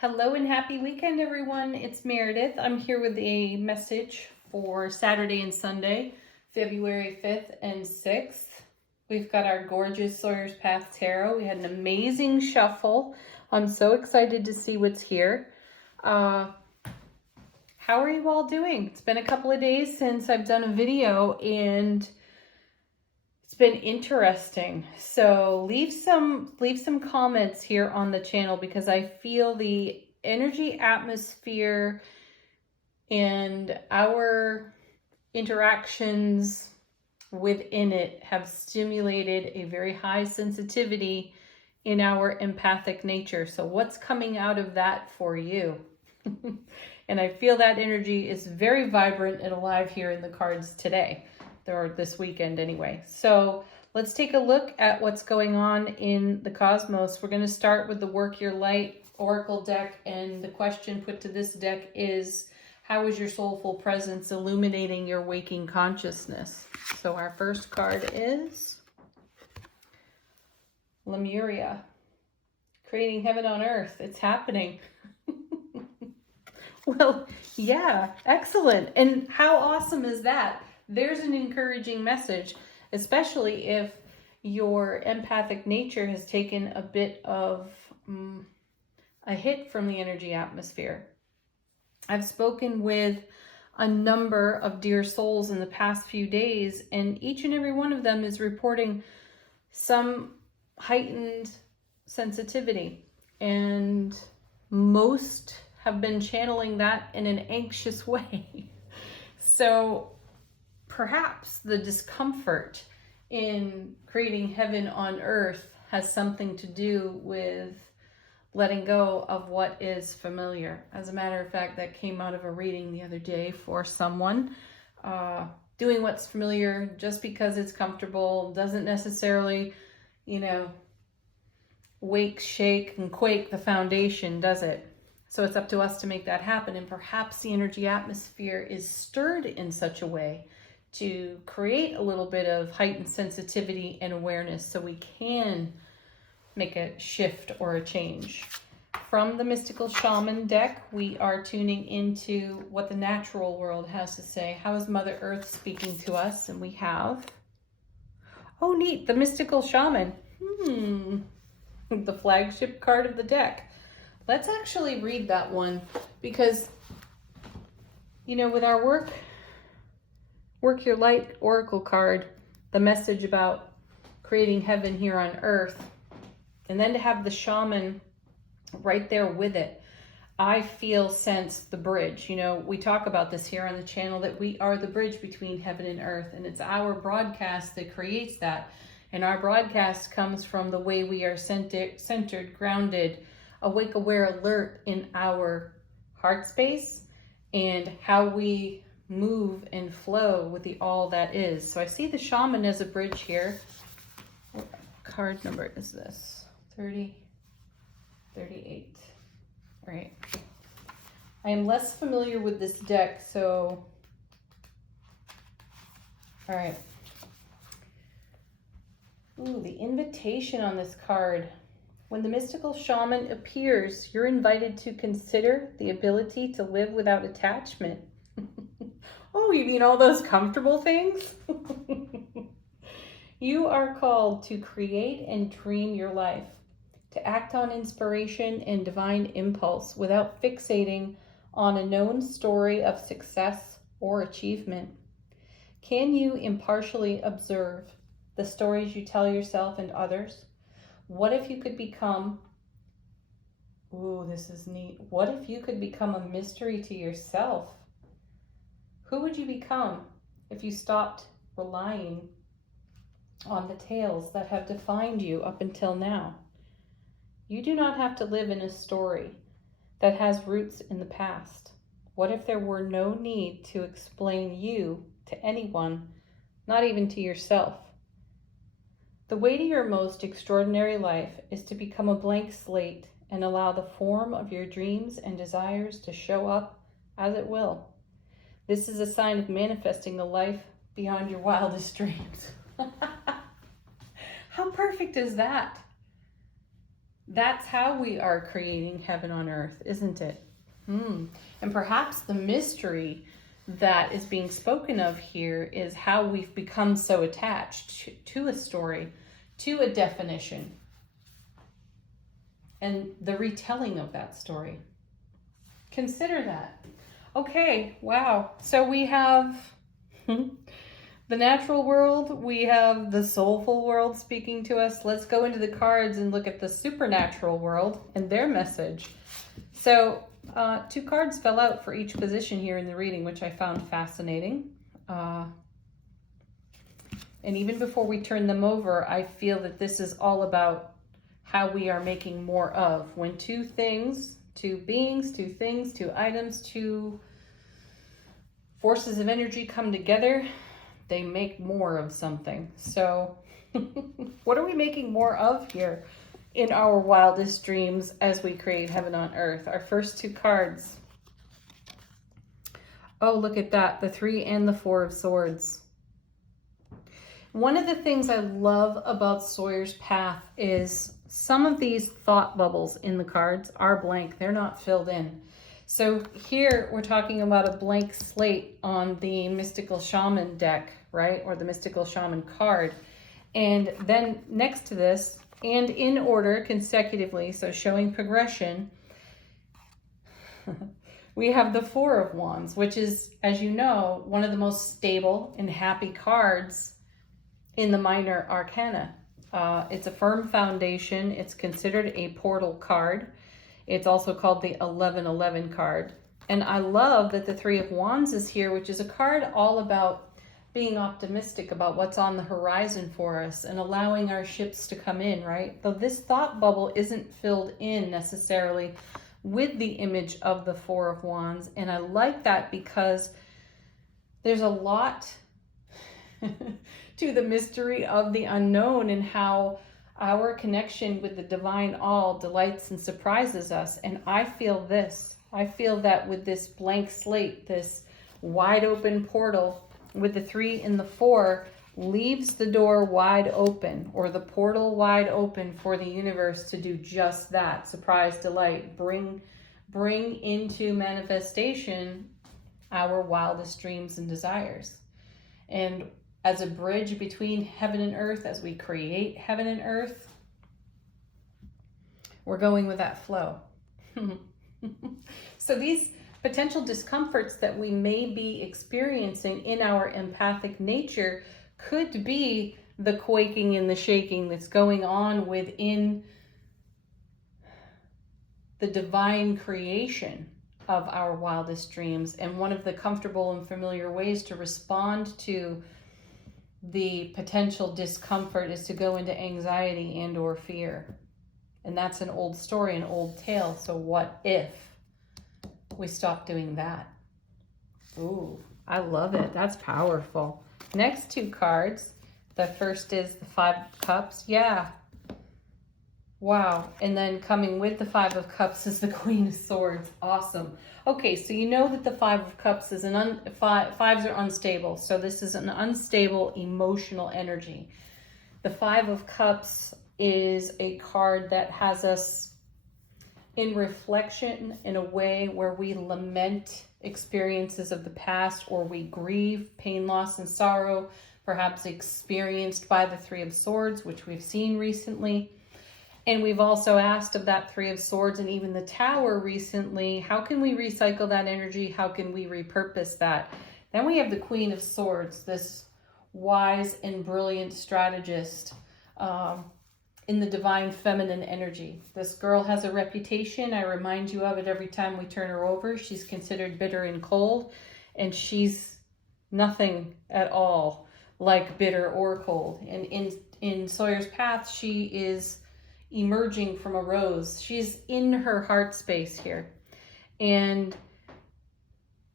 Hello and happy weekend, everyone. It's Meredith. I'm here with a message for Saturday and Sunday, February 5th and 6th. We've got our gorgeous Sawyer's Path Tarot. We had an amazing shuffle. I'm so excited to see what's here. How are you all doing? It's been a couple of days since I've done a video and it's been interesting. So leave some comments here on the channel because I feel the energy atmosphere and our interactions within it have stimulated a very high sensitivity in our empathic nature. So what's coming out of that for you? And I feel that energy is very vibrant and alive here in the cards today, or this weekend anyway. So let's take a look at what's going on in the cosmos. We're going to start with the Work Your Light Oracle deck, and the question put to this deck is, how is your soulful presence illuminating your waking consciousness? So our first card is Lemuria, creating heaven on earth. It's happening. Well, yeah, excellent. And how awesome is that? There's an encouraging message, especially if your empathic nature has taken a bit of a hit from the energy atmosphere. I've spoken with a number of dear souls in the past few days, and each and every one of them is reporting some heightened sensitivity, and most have been channeling that in an anxious way. So perhaps the discomfort in creating heaven on earth has something to do with letting go of what is familiar. As a matter of fact, that came out of a reading the other day for someone. Doing what's familiar just because it's comfortable doesn't necessarily, wake, shake, and quake the foundation, does it? So it's up to us to make that happen. And perhaps the energy atmosphere is stirred in such a way to create a little bit of heightened sensitivity and awareness so we can make a shift or a change. From the Mystical Shaman deck, we are tuning into what the natural world has to say. How is Mother Earth speaking to us? And we have, oh neat, the Mystical Shaman. The flagship card of the deck. Let's actually read that one because, with our Work Your Light Oracle card, the message about creating heaven here on earth, and then to have the shaman right there with it, I sense the bridge. We talk about this here on the channel, that we are the bridge between heaven and earth, and it's our broadcast that creates that. And our broadcast comes from the way we are centered, grounded, awake, aware, alert in our heart space, and how we move and flow with the all that is. So I see the shaman as a bridge here. What card number is this? 30, 38. All right. I am less familiar with this deck, so all right. Ooh, the invitation on this card. When the Mystical Shaman appears, you're invited to consider the ability to live without attachment. Oh, you mean all those comfortable things? You are called to create and dream your life, to act on inspiration and divine impulse without fixating on a known story of success or achievement. Can you impartially observe the stories you tell yourself and others? What if you could become, ooh, this is neat. What if you could become a mystery to yourself? Who would you become if you stopped relying on the tales that have defined you up until now? You do not have to live in a story that has roots in the past. What if there were no need to explain you to anyone, not even to yourself? The way to your most extraordinary life is to become a blank slate and allow the form of your dreams and desires to show up as it will. This is a sign of manifesting a life beyond your wildest dreams. How perfect is that? That's how we are creating heaven on earth, isn't it? And perhaps the mystery that is being spoken of here is how we've become so attached to a story, to a definition, and the retelling of that story. Consider that. Okay, wow. So we have the natural world, we have the soulful world speaking to us. Let's go into the cards and look at the supernatural world and their message. So 2 cards fell out for each position here in the reading, which I found fascinating. And even before we turn them over, I feel that this is all about how we are making more of. When 2 things, 2 beings, 2 things, 2 items, 2 forces of energy come together, they make more of something. So what are we making more of here in our wildest dreams as we create heaven on earth? Our first 2 cards. Oh, look at that. The 3 and the 4 of swords. One of the things I love about Sawyer's Path is some of these thought bubbles in the cards are blank. They're not filled in. So here we're talking about a blank slate on the Mystical Shaman deck, right? Or the Mystical Shaman card. And then next to this, and in order consecutively, so showing progression, we have the 4 of Wands, which is, as you know, one of the most stable and happy cards in the minor arcana. It's a firm foundation. It's considered a portal card. It's also called the 1111 card. And I love that the 3 of Wands is here, which is a card all about being optimistic about what's on the horizon for us and allowing our ships to come in, right? Though this thought bubble isn't filled in necessarily with the image of the 4 of Wands. And I like that because there's a lot to the mystery of the unknown and how our connection with the divine all delights and surprises us. And I feel this. I feel that with this blank slate, this wide open portal with the 3 and the 4 leaves the door wide open, or the portal wide open for the universe to do just that. Surprise, delight, bring into manifestation our wildest dreams and desires. And as a bridge between heaven and earth, as we create heaven and earth, we're going with that flow. So these potential discomforts that we may be experiencing in our empathic nature could be the quaking and the shaking that's going on within the divine creation of our wildest dreams. And one of the comfortable and familiar ways to respond to the potential discomfort is to go into anxiety and or fear. And that's an old story, an old tale. So what if we stop doing that? Ooh, I love it. That's powerful. Next 2 cards. The first is the 5 of Cups. Yeah. Wow. And then coming with the 5 of Cups is the Queen of Swords. Awesome. Okay, so you know that the 5 of Cups is fives are unstable. So this is an unstable emotional energy. The 5 of Cups is a card that has us in reflection in a way where we lament experiences of the past, or we grieve pain, loss, and sorrow, perhaps experienced by the 3 of Swords, which we've seen recently. And we've also asked of that 3 of Swords and even the Tower recently, how can we recycle that energy? How can we repurpose that? Then we have the Queen of Swords, this wise and brilliant strategist in the divine feminine energy. This girl has a reputation. I remind you of it every time we turn her over. She's considered bitter and cold, and she's nothing at all like bitter or cold. And in Sawyer's Path, she is emerging from a rose. She's in her heart space here. And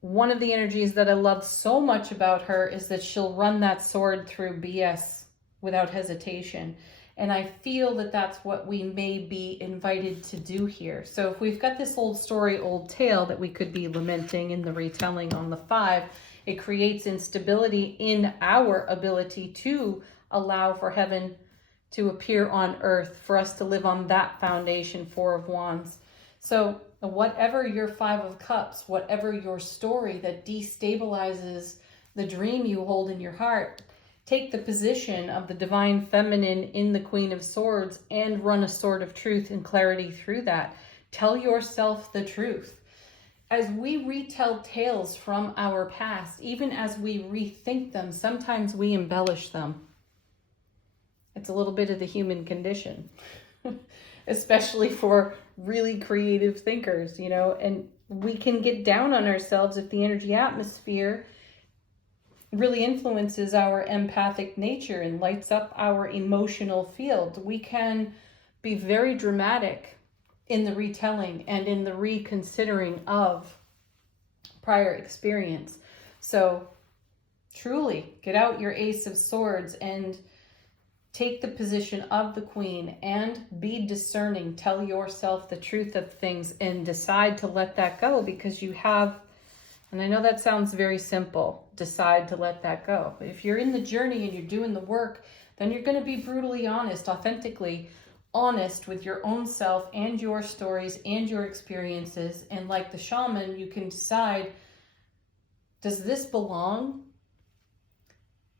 one of the energies that I love so much about her is that she'll run that sword through BS without hesitation. And I feel that that's what we may be invited to do here. So if we've got this old story, old tale that we could be lamenting in the retelling on the 5, it creates instability in our ability to allow for heaven to appear on earth, for us to live on that foundation, Four of Wands. So whatever your Five of Cups, whatever your story that destabilizes the dream you hold in your heart, take the position of the divine feminine in the Queen of Swords and run a sword of truth and clarity through that. Tell yourself the truth. As we retell tales from our past, even as we rethink them, sometimes we embellish them. It's a little bit of the human condition, especially for really creative thinkers, you know, and we can get down on ourselves if the energy atmosphere really influences our empathic nature and lights up our emotional field. We can be very dramatic in the retelling and in the reconsidering of prior experience. So truly get out your Ace of Swords and take the position of the Queen and be discerning. Tell yourself the truth of things and decide to let that go, because you have, and I know that sounds very simple, decide to let that go. But if you're in the journey and you're doing the work, then you're going to be brutally honest, authentically honest with your own self and your stories and your experiences. And like the shaman, you can decide, does this belong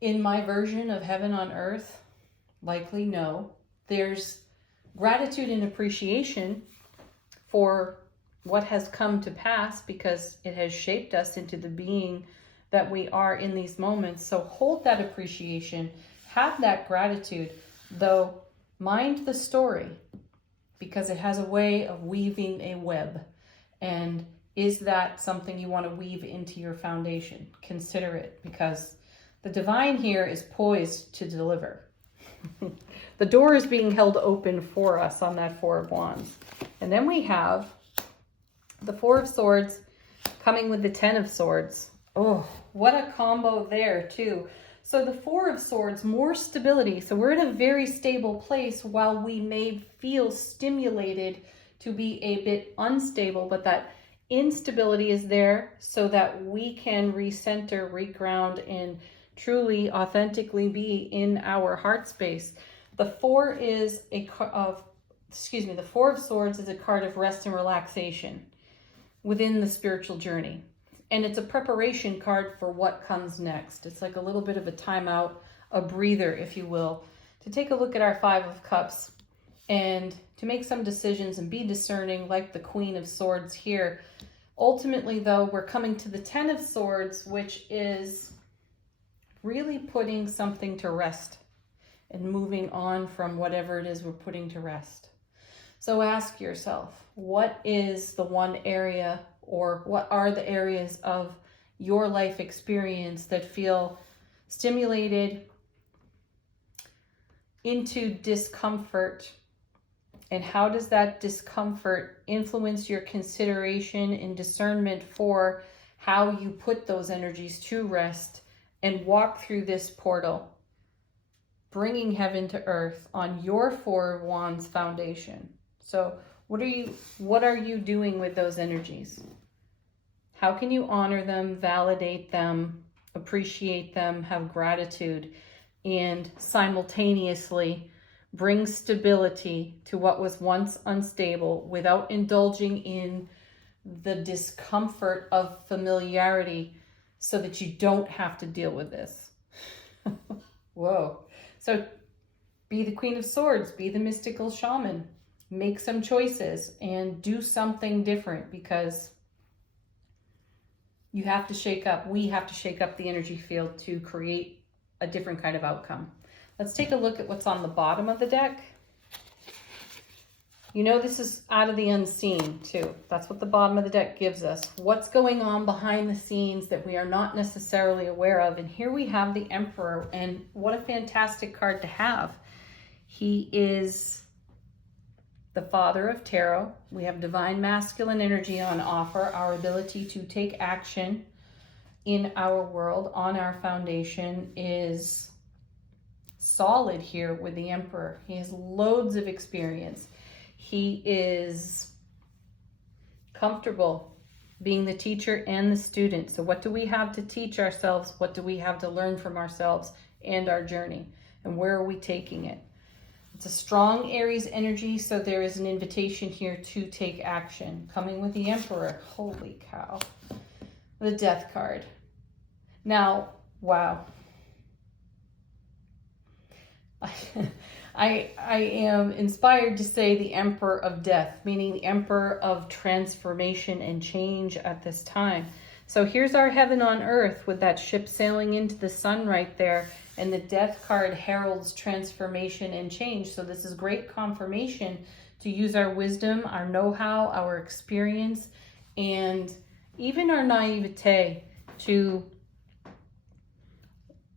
in my version of heaven on earth? Likely no. There's gratitude and appreciation for what has come to pass, because it has shaped us into the being that we are in these moments. So hold that appreciation, have that gratitude, though mind the story, because it has a way of weaving a web. And is that something you want to weave into your foundation? Consider it, because the divine here is poised to deliver. The door is being held open for us on that Four of Wands. And then we have the Four of Swords coming with the Ten of Swords. Oh, what a combo there too. So the Four of Swords, more stability. So we're in a very stable place while we may feel stimulated to be a bit unstable, but that instability is there so that we can recenter, reground, and truly authentically be in our heart space. The Four of Swords is a card of rest and relaxation within the spiritual journey. And it's a preparation card for what comes next. It's like a little bit of a timeout, a breather, if you will, to take a look at our Five of Cups and to make some decisions and be discerning, like the Queen of Swords here. Ultimately, though, we're coming to the Ten of Swords, which is really putting something to rest and moving on from whatever it is we're putting to rest. So ask yourself, what is the one area, or what are the areas of your life experience that feel stimulated into discomfort? And how does that discomfort influence your consideration and discernment for how you put those energies to rest and walk through this portal, bringing heaven to earth on your Four of Wands foundation? So what are you doing with those energies? How can you honor them, validate them, appreciate them, have gratitude, and simultaneously bring stability to what was once unstable without indulging in the discomfort of familiarity, so that you don't have to deal with this? Whoa. So be the Queen of Swords, be the mystical shaman, make some choices and do something different, because you have to shake up. We have to shake up the energy field to create a different kind of outcome. Let's take a look at what's on the bottom of the deck. You know, this is out of the unseen too. That's what the bottom of the deck gives us. What's going on behind the scenes that we are not necessarily aware of. And here we have the Emperor, and what a fantastic card to have. He is the father of tarot. We have divine masculine energy on offer, our ability to take action in our world, on our foundation, is solid here with the Emperor. He has loads of experience. He is comfortable being the teacher and the student. So what do we have to teach ourselves? What do we have to learn from ourselves and our journey? And where are we taking it? It's a strong Aries energy, so there is an invitation here to take action. Coming with the Emperor. Holy cow. The Death card. Now, wow. I am inspired to say the Emperor of Death, meaning the Emperor of transformation and change at this time. So here's our heaven on earth with that ship sailing into the sun right there. And the Death card heralds transformation and change. So this is great confirmation to use our wisdom, our know-how, our experience, and even our naivete to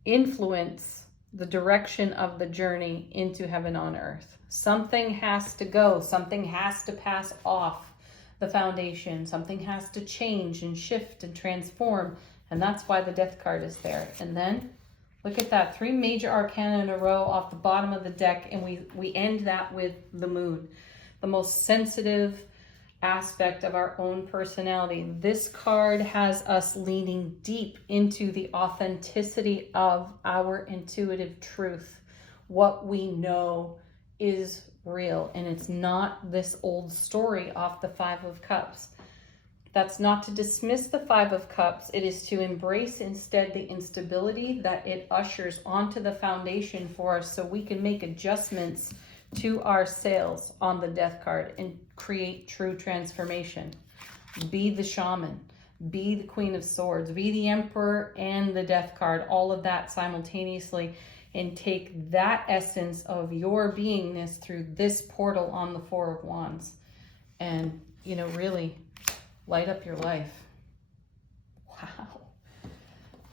influence the direction of the journey into heaven on earth. Something has to go. Something has to pass off the foundation. Something has to change and shift and transform. And that's why the Death card is there. And then look at that, 3 major arcana in a row off the bottom of the deck, and we end that with the Moon, the most sensitive aspect of our own personality. This card has us leaning deep into the authenticity of our intuitive truth. What we know is real, and it's not this old story off the 5 of Cups. That's not to dismiss the 5 of Cups. It is to embrace instead the instability that it ushers onto the foundation for us so we can make adjustments to our sails on the Death card and create true transformation. Be the shaman, be the Queen of Swords, be the Emperor and the Death card, all of that simultaneously, and take that essence of your beingness through this portal on the 4 of Wands and, you know, really light up your life. Wow.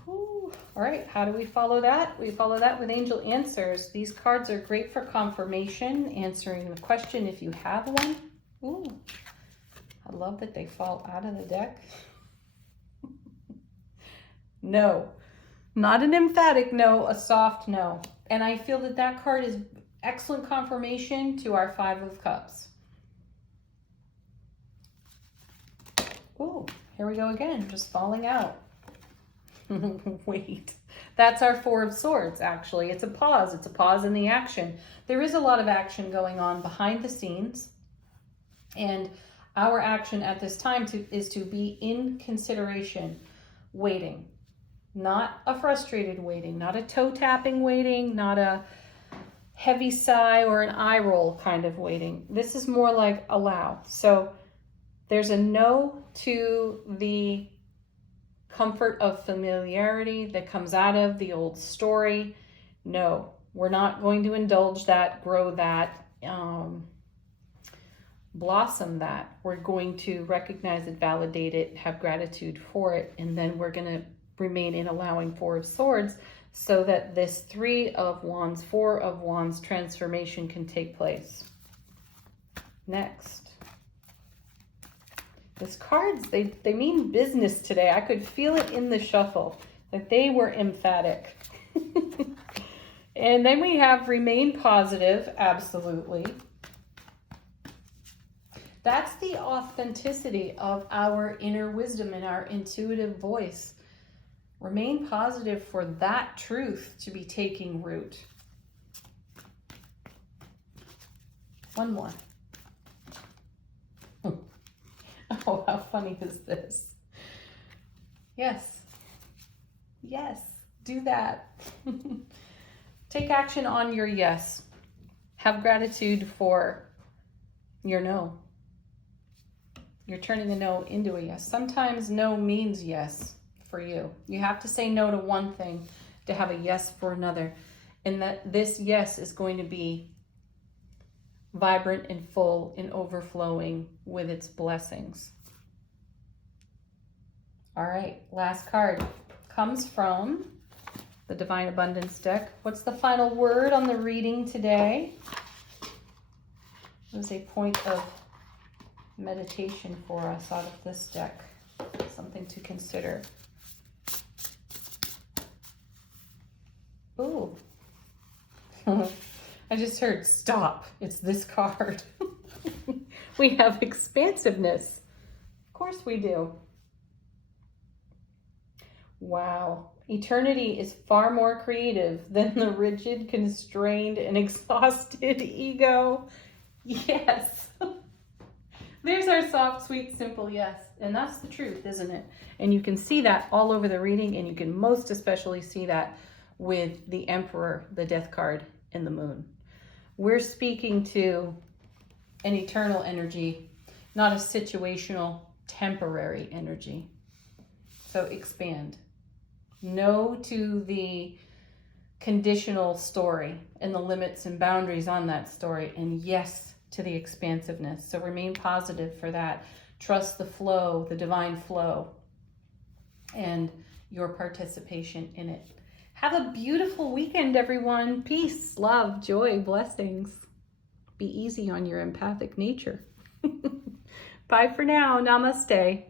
Ooh. All right, how do we follow that? We follow that with angel answers. These cards are great for confirmation, answering the question if you have one. Ooh, I love that they fall out of the deck. No, not an emphatic no, a soft no. And I feel that that card is excellent confirmation to our 5 of Cups. Ooh, here we go again, just falling out. Wait, that's our 4 of Swords, actually. It's a pause. It's a pause in the action. There is a lot of action going on behind the scenes. And our action at this time is to be in consideration, waiting. Not a frustrated waiting, not a toe-tapping waiting, not a heavy sigh or an eye roll kind of waiting. This is more like allow. So there's a no to the comfort of familiarity that comes out of the old story. No, we're not going to indulge that, grow that, blossom that. We're going to recognize it, validate it, have gratitude for it, and then we're going to remain in allowing 4 of Swords so that this 3 of Wands, 4 of Wands transformation can take place. Next. These cards, they mean business today. I could feel it in the shuffle, that they were emphatic. And then we have remain positive, absolutely. That's the authenticity of our inner wisdom and our intuitive voice. Remain positive for that truth to be taking root. One more. Oh, how funny is this? Yes. Yes, do that. Take action on your yes. Have gratitude for your no. You're turning a no into a yes. Sometimes no means yes for you. You have to say no to one thing to have a yes for another. And that this yes is going to be vibrant and full and overflowing with its blessings. All right, last card comes from the Divine Abundance deck. What's the final word on the reading today? It was a point of meditation for us out of this deck. Something to consider. Ooh. I just heard stop. It's this card. We have expansiveness. Of course we do. Wow. Eternity is far more creative than the rigid, constrained, and exhausted ego. Yes. There's our soft, sweet, simple yes. And that's the truth, isn't it? And you can see that all over the reading, and you can most especially see that with the Emperor, the Death card, and the Moon. We're speaking to an eternal energy, not a situational, temporary energy. So expand. No to the conditional story and the limits and boundaries on that story, and yes to the expansiveness. So remain positive for that. Trust the flow, the divine flow, and your participation in it. Have a beautiful weekend, everyone. Peace, love, joy, blessings. Be easy on your empathic nature. Bye for now. Namaste.